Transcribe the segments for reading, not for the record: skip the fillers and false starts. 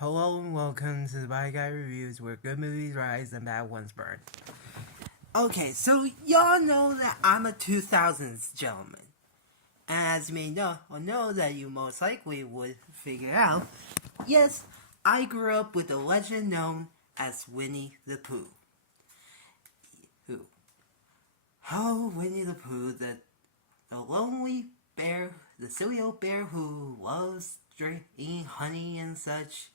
Hello and welcome to the Bad Guy Reviews, where good movies rise and bad ones burn. Okay, so y'all know that I'm a 2000s gentleman. And as you may know that you most likely would figure out, yes, I grew up with the legend known as Winnie the Pooh. Oh, Winnie the Pooh, the lonely bear, the silly old bear who loves drinking honey and such.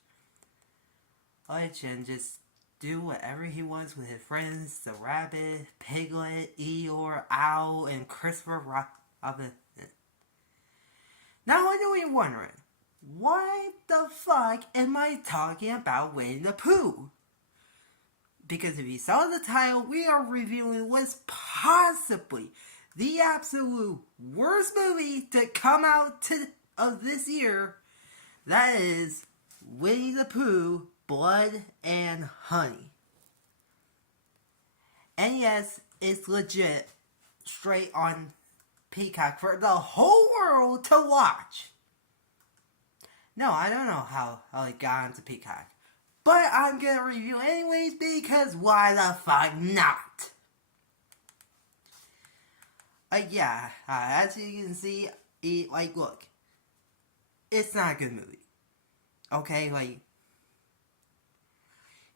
And just do whatever he wants with his friends, the rabbit, Piglet, Eeyore, Owl, and Christopher Robin. Now I know you're wondering, why the fuck am I talking about Winnie the Pooh? Because if you saw the title, we are reviewing what's possibly the absolute worst movie to come out of this year. That is Winnie the Pooh, Blood and Honey. And yes, it's legit, straight on Peacock for the whole world to watch. No, I don't know how it got onto Peacock. But I'm gonna review anyways because why the fuck not? As you can see, look, it's not a good movie. Okay,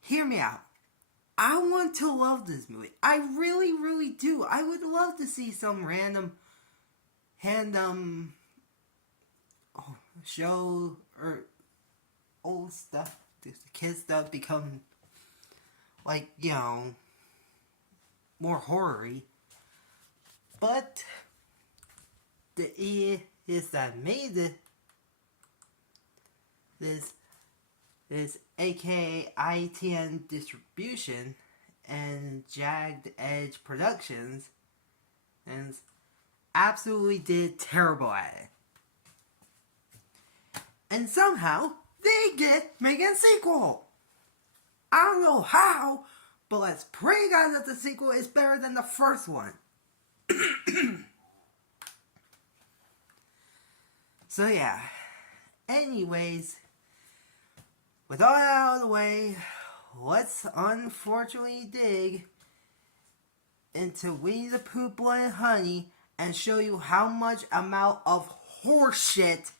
hear me out. I want to love this movie. I really, really do. I would love to see some random show or old stuff, the kid stuff become more horror-y. But the is that made this aka ITN Distribution and Jagged Edge Productions, and absolutely did terrible at it. And somehow they get making a sequel. I don't know how, but let's pray God that the sequel is better than the first one. So yeah. Anyways, with all that out of the way, let's unfortunately dig into Winnie the Pooh, Blood and Honey and show you how much amount of horseshit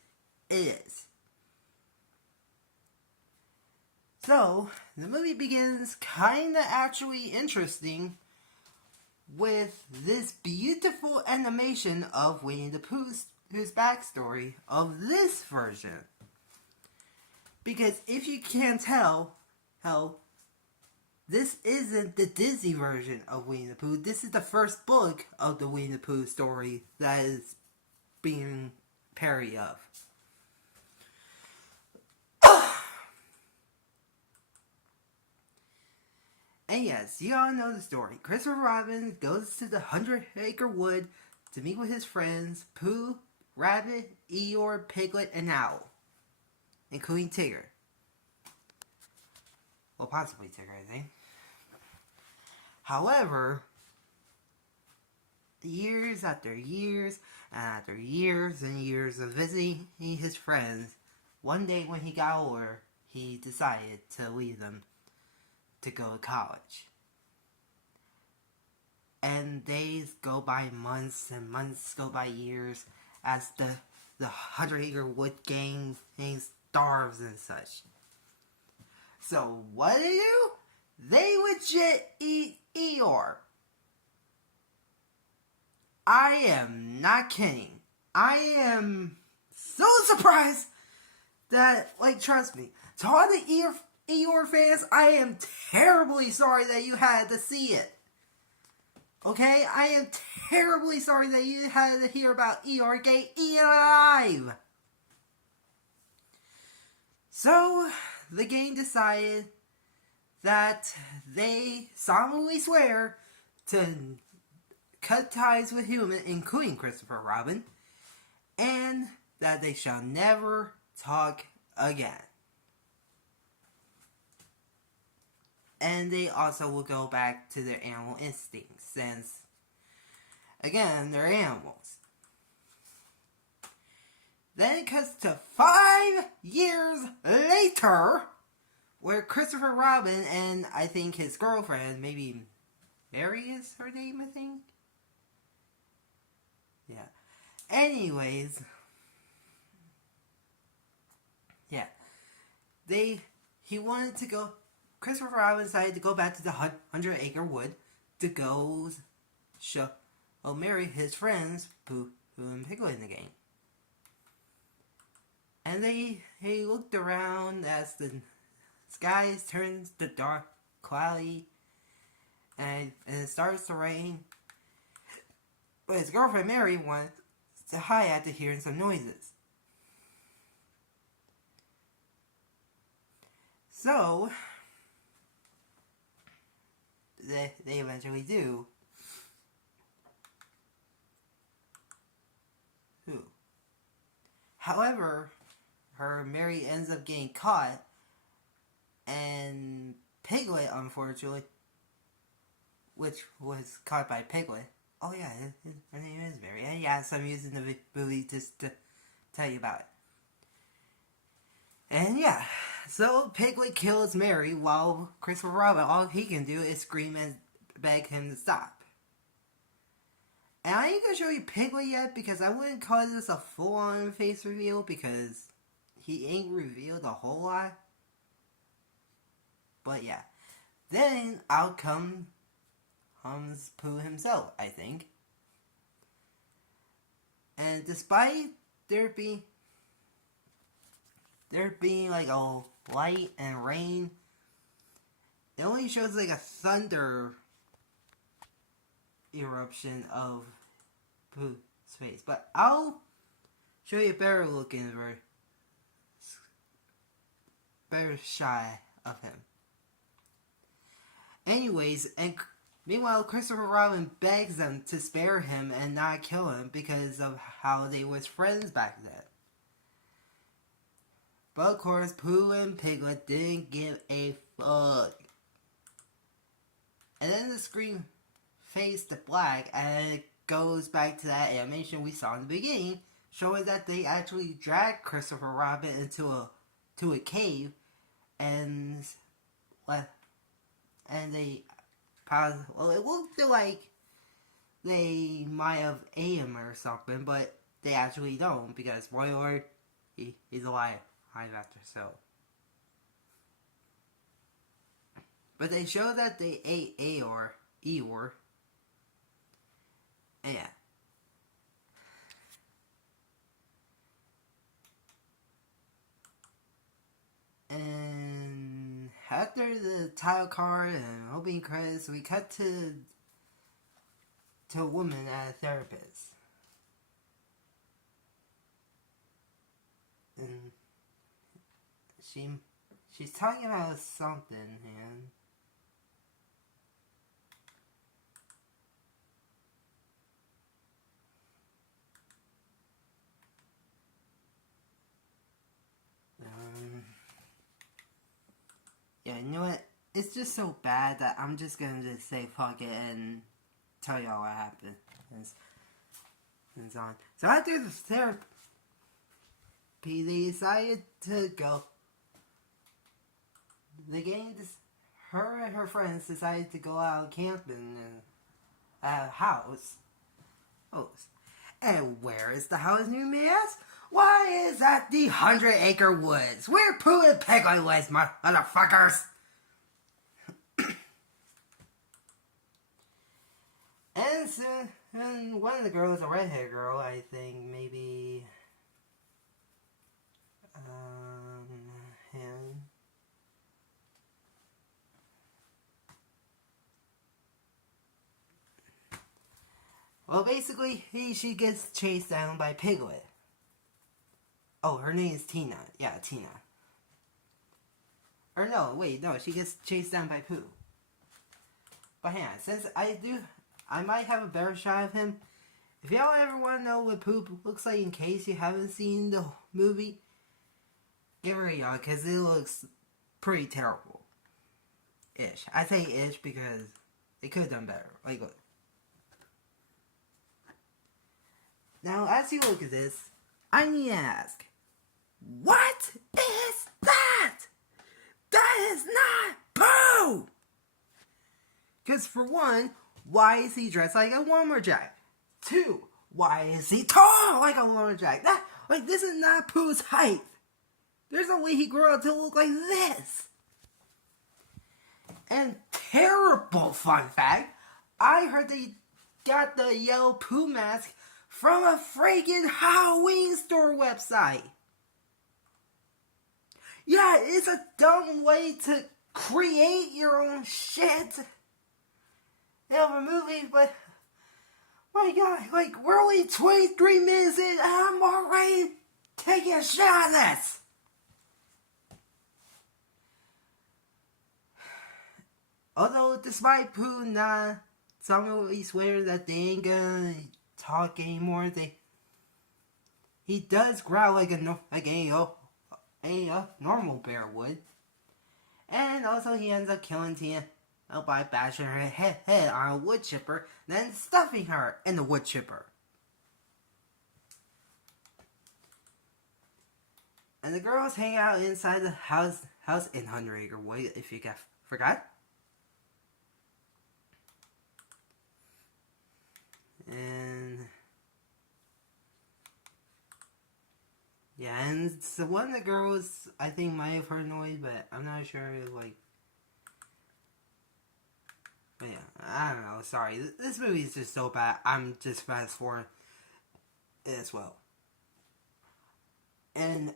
it is. So, the movie begins kinda actually interesting with this beautiful animation of Winnie the Pooh's backstory of this version. Because if you can't tell, this isn't the Disney version of Winnie the Pooh. This is the first book of the Winnie the Pooh story that is being parody of. And yes, you all know the story. Christopher Robin goes to the 100-acre wood to meet with his friends Pooh, Rabbit, Eeyore, Piglet, and Owl, including Tigger. Well, possibly Tigger, I think. However, years after years, and after years and years of visiting his friends, one day when he got older, he decided to leave them to go to college. And days go by months, and months go by years, as the 100-acre wood gang starves and such. So what do? They legit eat Eeyore. I am not kidding. I am so surprised that, trust me, to all the Eeyore fans, I am terribly sorry that you had to see it. Okay? I am terribly sorry that you had to hear about Eeyore getting eaten alive. So, the gang decided that they solemnly swear to cut ties with humans, including Christopher Robin, and that they shall never talk again. And they also will go back to their animal instincts, since, again, they're animals. Then it cuts to 5 years later, where Christopher Robin and I think his girlfriend, maybe Mary is her name, I think. Yeah. Anyways, yeah, he wanted to go. Christopher Robin decided to go back to the 100-acre wood to go show Mary his friends Pooh and Piglet in the game. And they looked around as the skies turns to dark, cloudy, and it starts to rain. But his girlfriend Mary wants to hide after hearing some noises. So they eventually do. Who? However, Mary ends up getting caught, and Piglet, unfortunately, which was caught by Piglet. Oh yeah, her name is Mary. And yeah, so I'm using the movie just to tell you about it. And yeah, so Piglet kills Mary while Christopher Robin, all he can do is scream and beg him to stop. And I ain't gonna show you Piglet yet because I wouldn't call this a full-on face reveal because he ain't revealed a whole lot. But yeah, then out comes Pooh himself, I think. And despite there being like a light and rain, it only shows like a thunder eruption of Pooh's face. But I'll show you a better looking better shot of him. Anyways, and meanwhile, Christopher Robin begs them to spare him and not kill him because of how they was friends back then. But of course, Pooh and Piglet didn't give a fuck. And then the screen fades to black and it goes back to that animation we saw in the beginning, showing that they actually dragged Christopher Robin into a cave and they it looked like they might have ate him or something, but they actually don't because spoiler, he's alive after so. But they show that they ate Eeyore. Yeah. And after the title card and opening credits, we cut to a woman at a therapist. And she's talking about something, and yeah, you know what? It's just so bad that I'm just gonna just say fuck it and tell y'all what happened. And so on. So after the therapy, they decided to go. Her and her friends decided to go out camping at a house. Oh, and where is the house, you may ask? Why is that the 100-acre woods? Where Pooh and Piglet was, motherfuckers! And soon, and one of the girls, a redhead girl, I think, maybe, him. Well, basically, she gets chased down by Piglet. Oh, her name is Tina. Yeah, Tina. Or no, wait, no, she gets chased down by Pooh. But hang on, since I might have a better shot of him. If y'all ever want to know what Pooh looks like in case you haven't seen the movie, get ready, y'all, because it looks pretty terrible. Ish. I say ish because they could have done better. Like, look. Now, as you look at this, I need to ask, what is that? That is Because for one, why is he dressed like a lumberjack? Two, why is he tall like a lumberjack? This is not Pooh's height. There's no way he grew up to look like this. And terrible fun fact, I heard they got the yellow Pooh mask from a freaking Halloween store website. Yeah, it's a dumb way to create your own shit in a movie, but my God, we're only 23 minutes in and I'm already taking a shot at this. Although, despite Pooh not someone swears that they ain't gonna talk anymore, he does growl like a normal bear would. And also he ends up killing Tina by bashing her head on a wood chipper, then stuffing her in the wood chipper. And the girls hang out inside the house in 100 Acre Wood, if you forgot. And yeah, and so one of the girls I think might have heard noise, but I'm not sure. But yeah, I don't know. Sorry, this movie is just so bad. I'm just fast forwarding it as well. And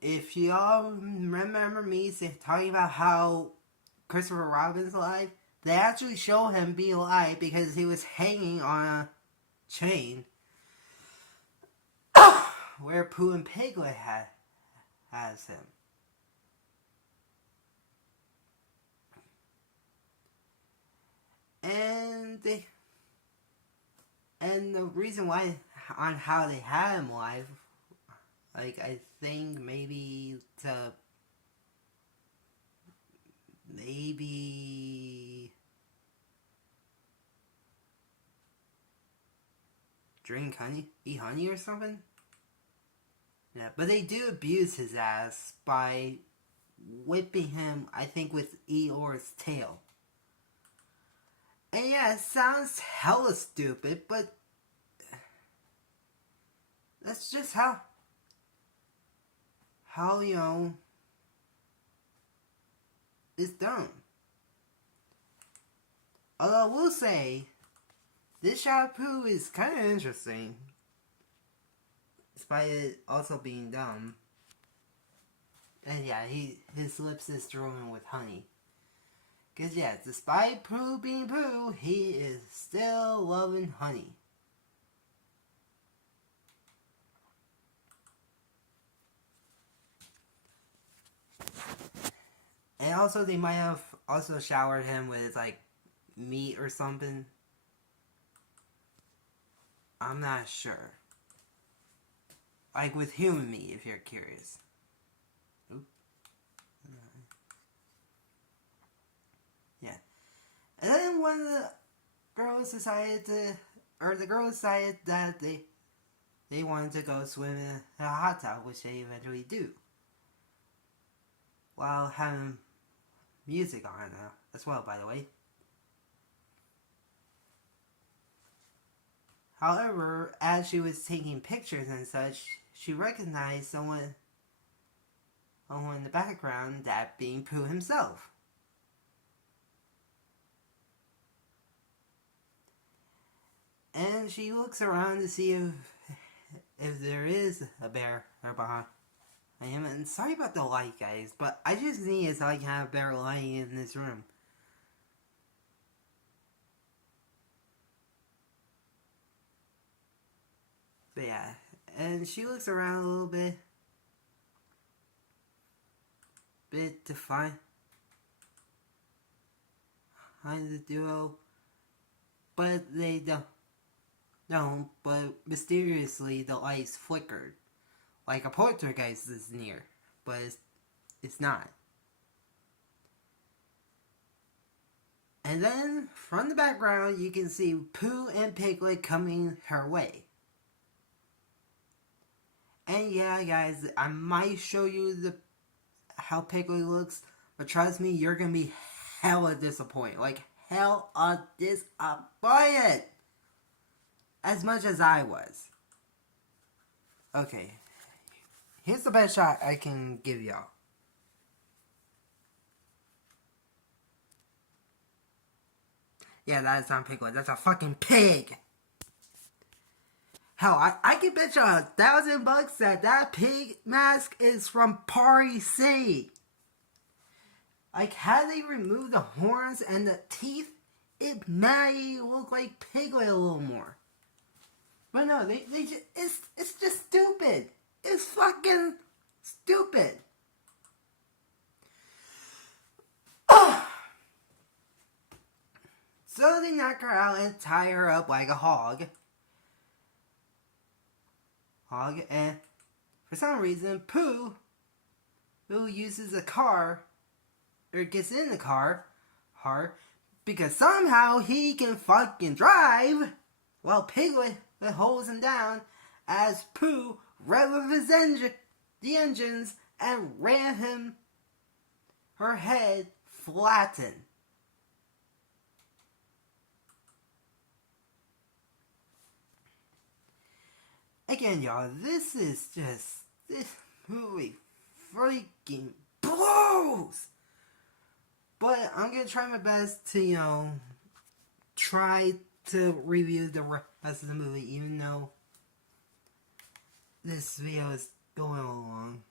if y'all remember me talking about how Christopher Robin's alive, they actually show him be alive because he was hanging on a chain where Pooh and Piglet has him. And the reason why on how they had him alive, I think maybe drink honey, eat honey or something. Yeah, but they do abuse his ass by whipping him, I think, with Eeyore's tail. And yeah, it sounds hella stupid, but that's just how it's done. Although I will say, this shot of Pooh is kind of interesting, despite it also being dumb. And yeah, his lips is drooling with honey. Because yeah, despite Pooh being Pooh, he is still loving honey. And also they might have also showered him with meat or something. I'm not sure. With human meat, if you're curious. Oop. Yeah. And then one of the girls decided that they wanted to go swim in a hot tub, which they eventually do, while having music on as well, by the way. However, as she was taking pictures and such, she recognized someone in the background, that being Pooh himself. And she looks around to see if there is a bear behind him. And sorry about the light, guys, but I just need to have a bear lying in this room. But yeah, and she looks around a little bit to find the duo, but they don't. But mysteriously, the lights flickered, like a poltergeist is near, but it's not. And then from the background, you can see Pooh and Piglet coming her way. And yeah, guys, I might show you how Piglet looks, but trust me, you're gonna be hella disappointed. hell are disappointed. As much as I was. Okay. Here's the best shot I can give y'all. Yeah, that is not Piglet. That's a fucking pig. Hell, I can bet you $1,000 that pig mask is from Party City. Like, had they removed the horns and the teeth, it might look like Piglet a little more. But no, they just, it's just stupid. It's fucking stupid. So they knock her out and tie her up like a hog. And for some reason, Pooh, who uses a car, or gets in the car, because somehow he can fucking drive, while Piglet holds him down as Pooh rev up the engines and ram her head flattened. Again, y'all, this movie freaking blows! But I'm gonna try my best to, try to review the rest of the movie, even though this video is going along.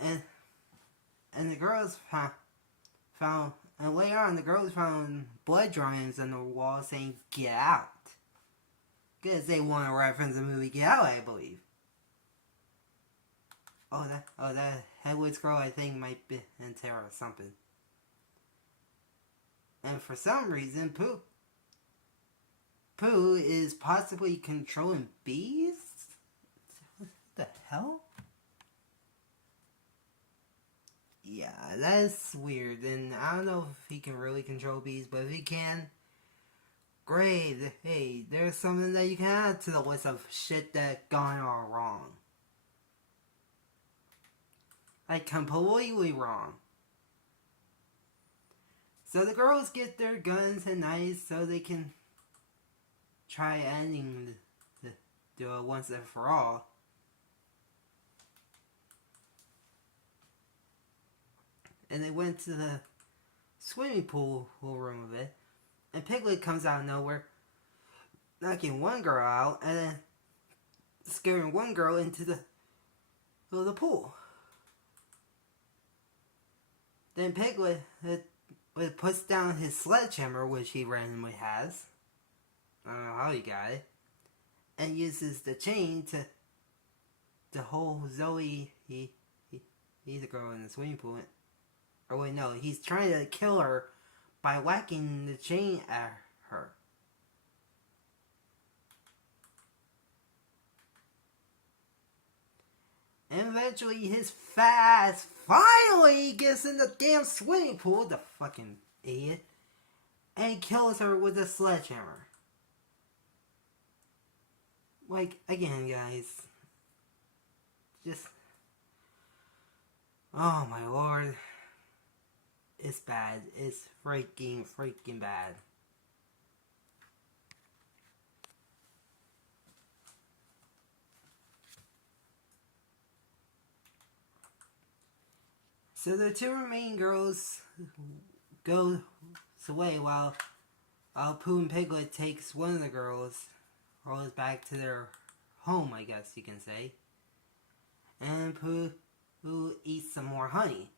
And the girls found, and later on, the girls found blood drawings on the wall saying "Get out," because they want to reference the movie Get Out, I believe. That Headwood's girl, I think, might be in Terror or something. And for some reason, Pooh is possibly controlling bees? What the hell? Yeah, that's weird, and I don't know if he can really control bees, but if he can, great. Hey, there's something that you can add to the list of shit that gone all wrong. Like, completely wrong. So the girls get their guns and knives so they can try ending the duel once and for all. And they went to the swimming pool room of it. And Piglet comes out of nowhere, knocking one girl out and then scaring one girl into the pool. Then Piglet puts down his sledgehammer, which he randomly has. I don't know how he got it. And uses the chain to hold Zoe. He's a girl in the swimming pool. Or wait, no, he's trying to kill her by whacking the chain at her. And eventually his fast finally gets in the damn swimming pool, the fucking idiot, and kills her with a sledgehammer. Like, again, guys, just, oh my lord, it's bad. It's freaking bad. So the two remaining girls go away while Pooh and Piglet takes one of the girls, rolls back to their home, I guess you can say. And Pooh eats some more honey.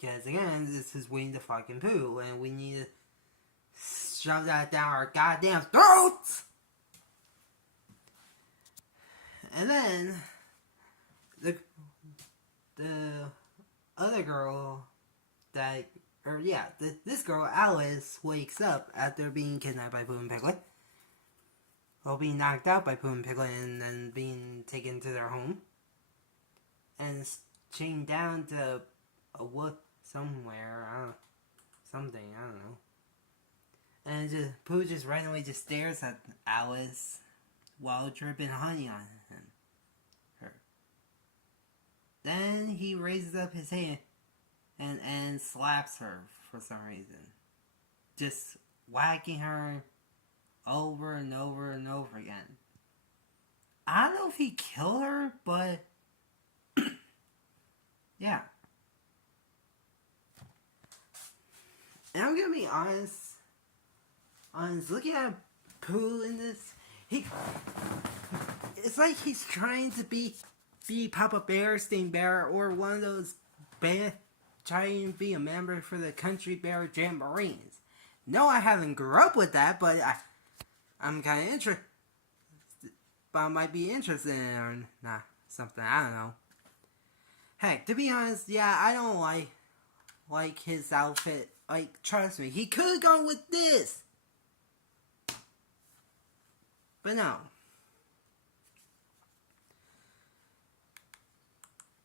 Because again, this is Winnie the fucking Pooh, and we need to shove that down our goddamn throats! And then the other girl this girl, Alice, wakes up after being kidnapped by Pooh and Piglet. Or being knocked out by Pooh and Piglet and then being taken to their home. And chained down to a wood somewhere, I don't know. And Pooh just randomly just stares at Alice while dripping honey on her. Then he raises up his hand and slaps her for some reason. Just whacking her over and over and over again. I don't know if he killed her, but yeah. And I'm gonna be honest, looking at Pooh in this, it's like he's trying to be Papa Bear, Sting Bear, or one of those band, trying to be a member for the Country Bear Jamborees. No, I haven't grew up with that, but I'm kind of interested. But I might be interested in it or not, something, I don't know. Heck, to be honest, yeah, I don't like his outfit. Like, trust me, he could have gone with this. But no.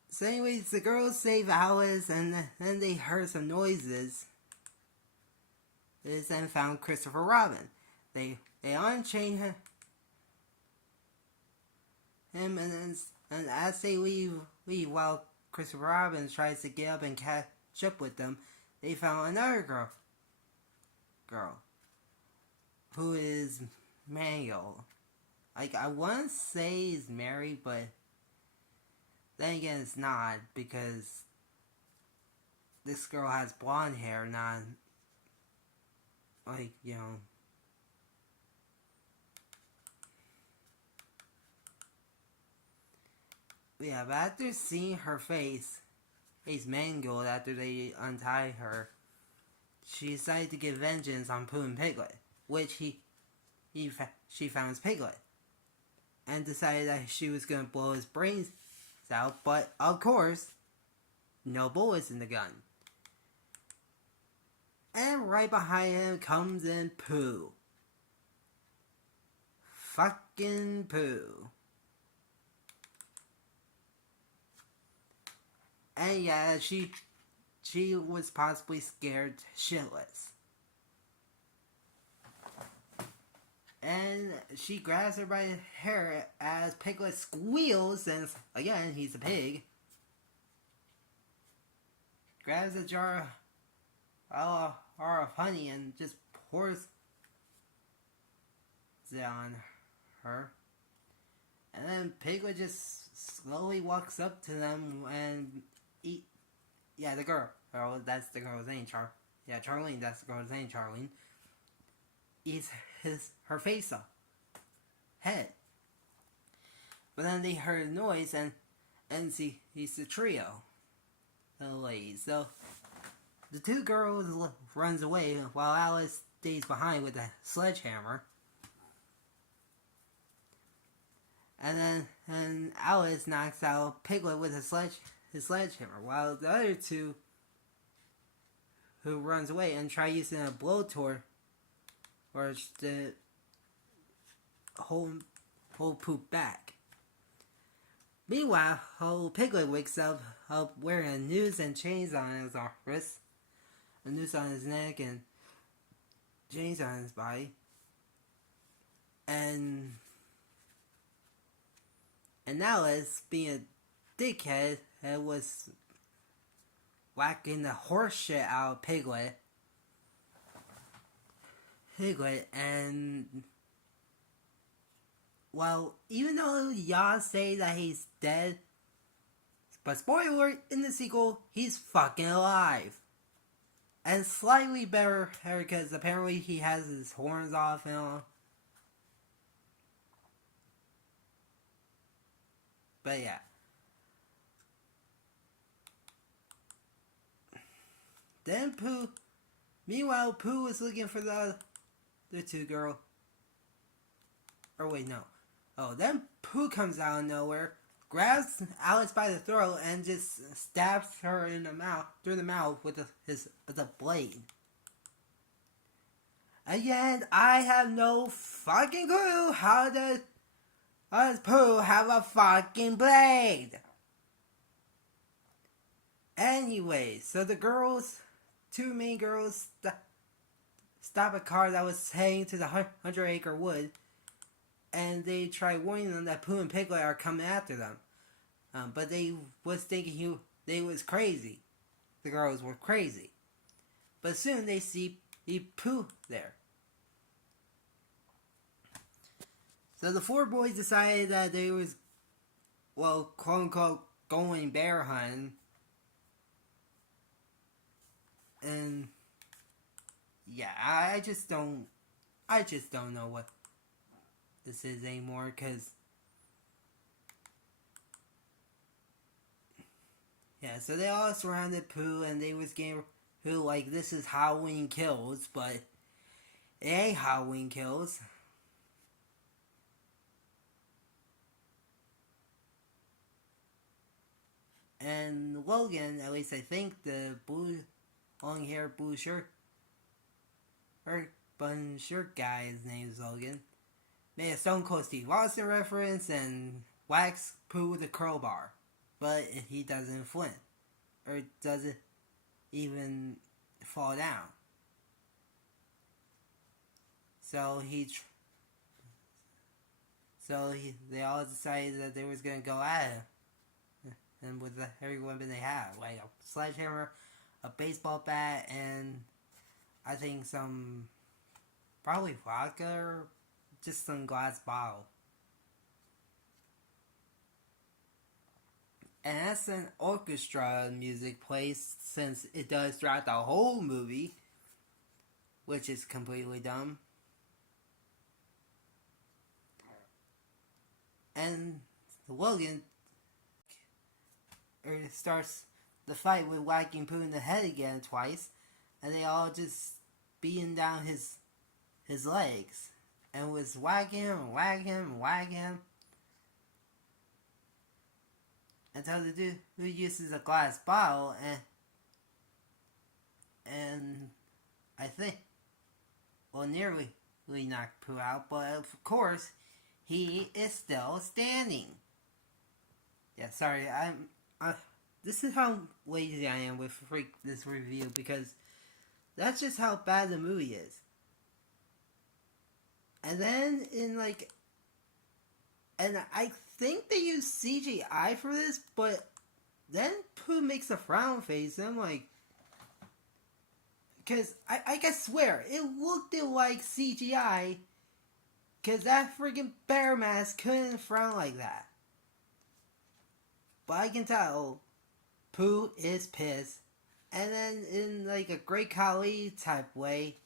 So anyways, the girls save Alice, and then they heard some noises. They then found Christopher Robin. They unchain him, and as they leave while Christopher Robin tries to get up and catch up with them, they found another girl who is Manuel. Like, I want to say is Mary, but then again it's not, because this girl has blonde hair, not like, you know. But yeah, but after seeing her face mangled after they untie her, she decided to get vengeance on Pooh and Piglet, which she found Piglet, and decided that she was gonna blow his brains out, but of course, no bullets in the gun. And right behind him comes in Pooh. Fucking Pooh. And yeah, she was possibly scared shitless. And she grabs her by the hair as Piglet squeals, since, again, he's a pig. Grabs a jar of honey and just pours it on her. And then Piglet just slowly walks up to them and yeah, the girl. Oh, that's the girl's name, Charlene, that's the girl's name, Charlene. Eats her face off. Head. But then they heard a noise and see, he's the trio. The ladies. So, the two girls runs away while Alice stays behind with a sledgehammer. And then Alice knocks out Piglet with his sledgehammer, while the other two who runs away and try using a blowtorch or to hold Pooh back. Meanwhile, Piglet wakes up wearing a noose and chains on his wrist, a noose on his neck, and chains on his body. And Alice, being a dickhead, was whacking the horse shit out of Piglet, and well, even though y'all say that he's dead, but spoiler alert, in the sequel, he's fucking alive. And slightly better because apparently he has his horns off and all. But yeah. Then meanwhile, Pooh was looking for the two girl. Or wait, no. Oh, then Pooh comes out of nowhere, grabs Alice by the throat, and just stabs her in the mouth, through the mouth with a blade. Again, I have no fucking clue how does Pooh have a fucking blade? Anyway, so the two main girls stop a car that was heading to the 100-acre wood, and they try warning them that Pooh and Piglet are coming after them. But they was thinking they was crazy. The girls were crazy. But soon they see Pooh there. So the four boys decided that they was, well, quote unquote, going bear hunting. And yeah, I just don't know what this is anymore, because yeah, so they all surrounded Pooh and they was getting Pooh like, this is Halloween Kills, but it ain't Halloween Kills. And Logan, at least I think, the blue, long hair, blue shirt, or button shirt guy, his name is Logan, made a Stone Cold Steve Austin reference and whacks Pooh with a crowbar. But he doesn't flint, or doesn't even fall down. They all decided that they was gonna go at it, and with every weapon they have, like a sledgehammer, a baseball bat, and I think some, probably vodka, or just some glass bottle. And as an orchestra music plays, since it does throughout the whole movie, which is completely dumb. And Logan starts the fight with whacking Pooh in the head again twice, and they all just beating down his legs, and was whacking him and whacking him and whacking him, until the dude who uses a glass bottle and I think, well, nearly knocked Pooh out, but of course he is still standing. Yeah, sorry, this is how lazy I am with this review, because that's just how bad the movie is. And then and I think they use CGI for this, but then Pooh makes a frown face, and I'm like, because I can swear, it looked like CGI, because that freaking bear mask couldn't frown like that. But I can tell Pooh is pissed, and then in like a Great Khali type way,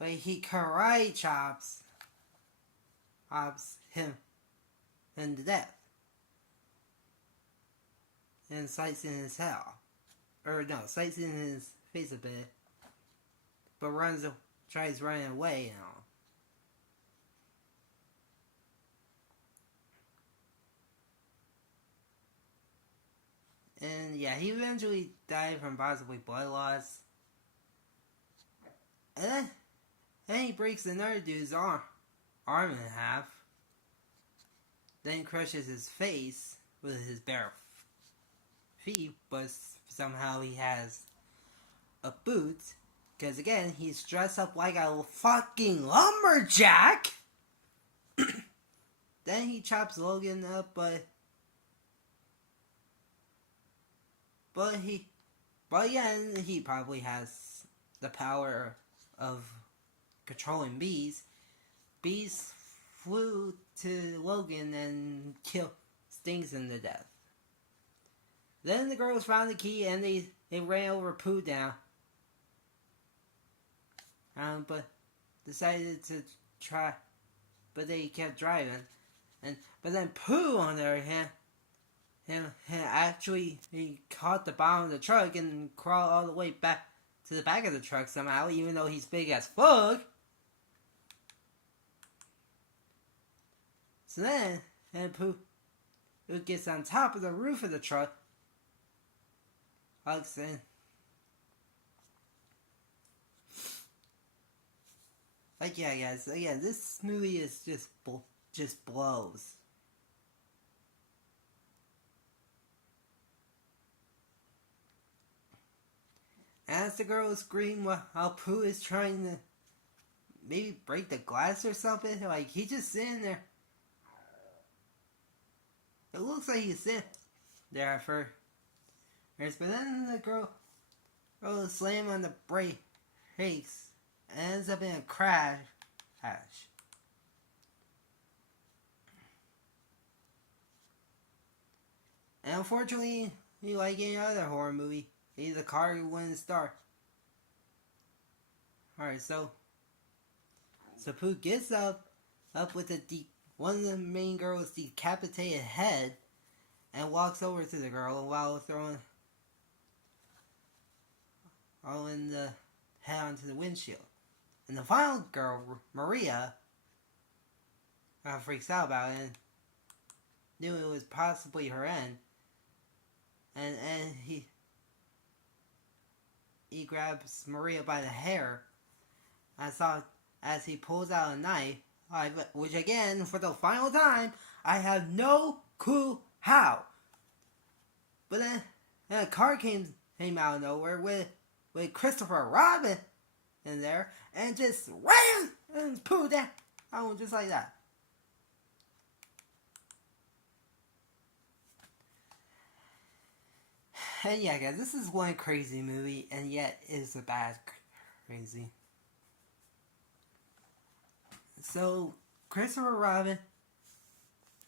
like he karate chops him to death, and sights in his hell, or no, sights in his face a bit, but tries running away and all. And yeah, he eventually died from possibly blood loss. And then he breaks another dude's arm in half. Then crushes his face with his bare feet, but somehow he has a boot. Because again, he's dressed up like a fucking lumberjack. Then he chops Logan up, but again, he probably has the power of controlling bees. Bees flew to Logan and stings him to death. Then the girls found the key and they ran over Pooh down. But decided to try, but they kept driving. But then Pooh, on the other hand, he caught the bottom of the truck and crawled all the way back to the back of the truck somehow, even though he's big as fuck. So then, Pooh gets on top of the roof of the truck. Yeah, guys. Again, this movie is just blows. As the girls scream while Pooh is trying to maybe break the glass or something, like he's just sitting there. It looks like he's there at first, but then the girl slam on the brakes and ends up in a crash. And unfortunately, like any other horror movie, the car wouldn't start. Alright, so Pooh gets up with one of the main girl's decapitated head and walks over to the girl while throwing the head onto the windshield. And the final girl, Maria, freaks out about it and knew it was possibly her end. And he grabs Maria by the hair. I saw as he pulls out a knife, which again, for the final time, I have no clue how. But then a car came out of nowhere with Christopher Robin in there and just ran and Pooh down. Just like that. And yeah, guys, this is one crazy movie, and yet it's a bad crazy. So, Christopher Robin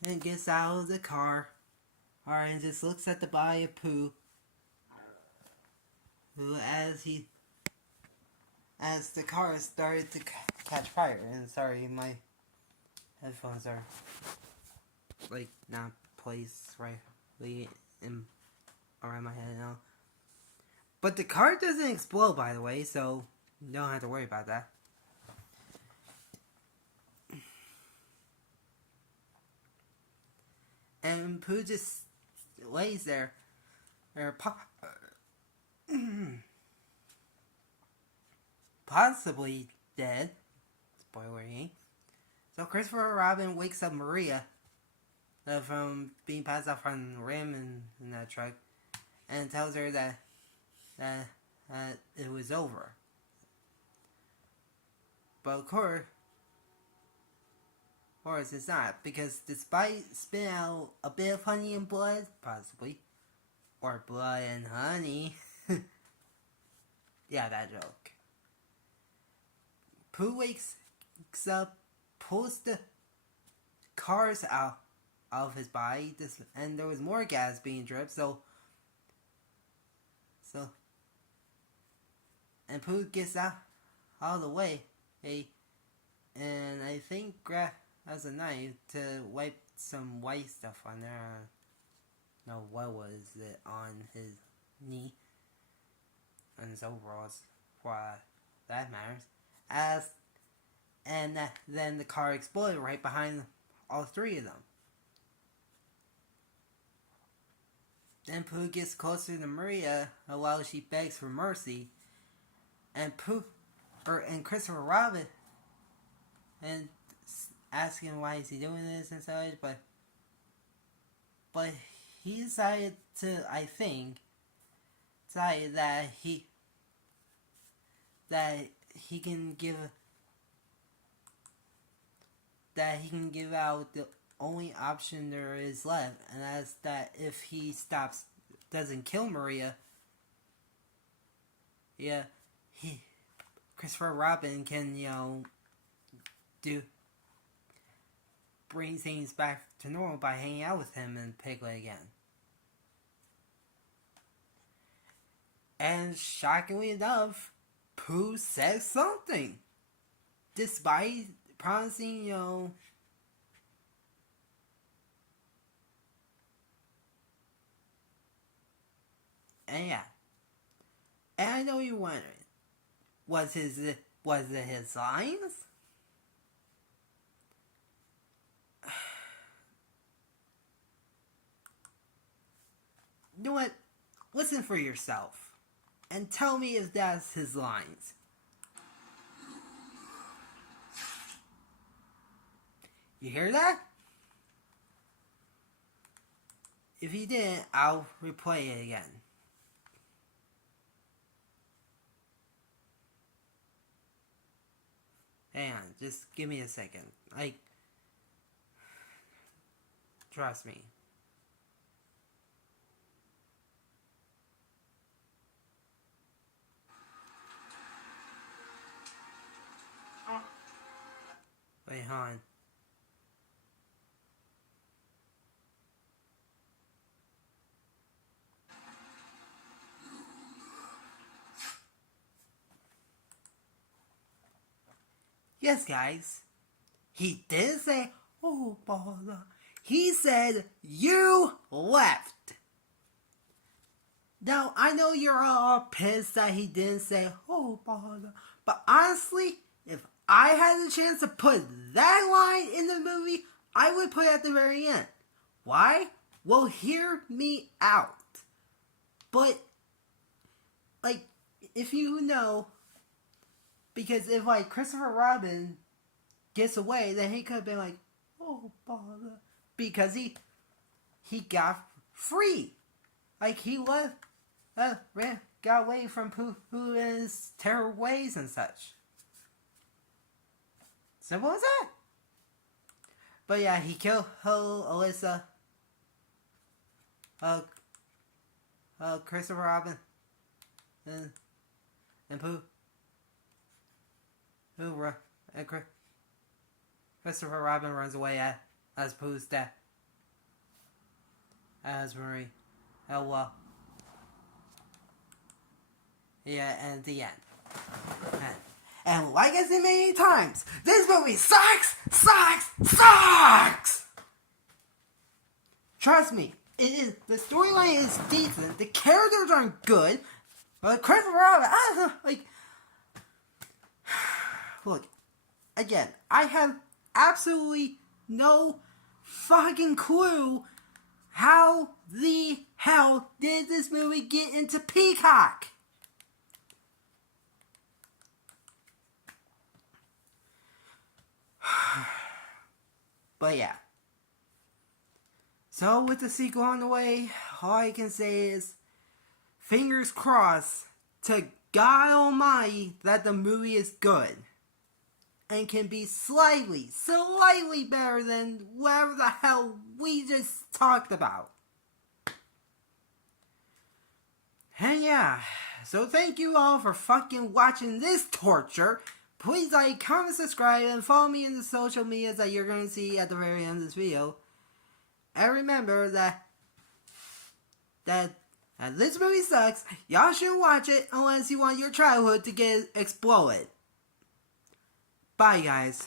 and gets out of the car, and just looks at the body of Pooh, who as the car started to catch fire. And sorry, my headphones are not placed right in around my head now. But the car doesn't explode, by the way, so you don't have to worry about that. And Pooh just lays there, possibly dead. Spoiler, So Christopher Robin wakes up Maria from being passed out from the rim in that truck, and tells her that it was over. But of course it's not, because despite spitting out a bit of honey and blood, possibly, or blood and honey, yeah, that joke. Pooh wakes up, pulls the cars out of his body, and there was more gas being dripped, and Pooh gets out of the way, and I think grabs a knife to wipe some white stuff on there. No, what was it on his knee, on his overalls, for that matters. Then the car exploded right behind all three of them. Then Pooh gets closer to Maria while she begs for mercy, and Christopher Robin and asking why is he doing this and such, but he decided that he can give out the only option there is left, and that's that if he doesn't kill Maria, Christopher Robin can, bring things back to normal by hanging out with him and Piglet again. And shockingly enough, Pooh says something, despite promising, and yeah. And I know you're wondering, was it his lines? You know what? Listen for yourself and tell me if that's his lines. You hear that? If you didn't, I'll replay it again. Hang on, just give me a second. Trust me. hold on. Yes, guys. He did say, oh, bother. He said, you left. Now, I know you're all pissed that he didn't say, oh, bother. But honestly, if I had the chance to put that line in the movie, I would put it at the very end. Why? Well, hear me out. But, like, if you know, because if, like, Christopher Robin gets away, then he could have been like, oh, bother. Because he got free. Like, he left, got away from Pooh and his terror ways and such. Simple as that. But yeah, he killed Alyssa, Christopher Robin, and Pooh. And Christopher Robin runs away as Pooh's death. As Marie. Oh well. Yeah, and the end. And like I said many times, this movie sucks! Trust me, it is. The storyline is decent. The characters aren't good. But Christopher Robin, I don't know, like, look, again, I have absolutely no fucking clue how the hell did this movie get into Peacock? But yeah. So with the sequel on the way, all I can say is fingers crossed to God Almighty that the movie is good. And can be slightly better than whatever the hell we just talked about. And yeah, so thank you all for fucking watching this torture. Please like, comment, subscribe, and follow me in the social medias that you're going to see at the very end of this video. And remember that this movie sucks. Y'all shouldn't watch it unless you want your childhood to get exploded. Bye, guys.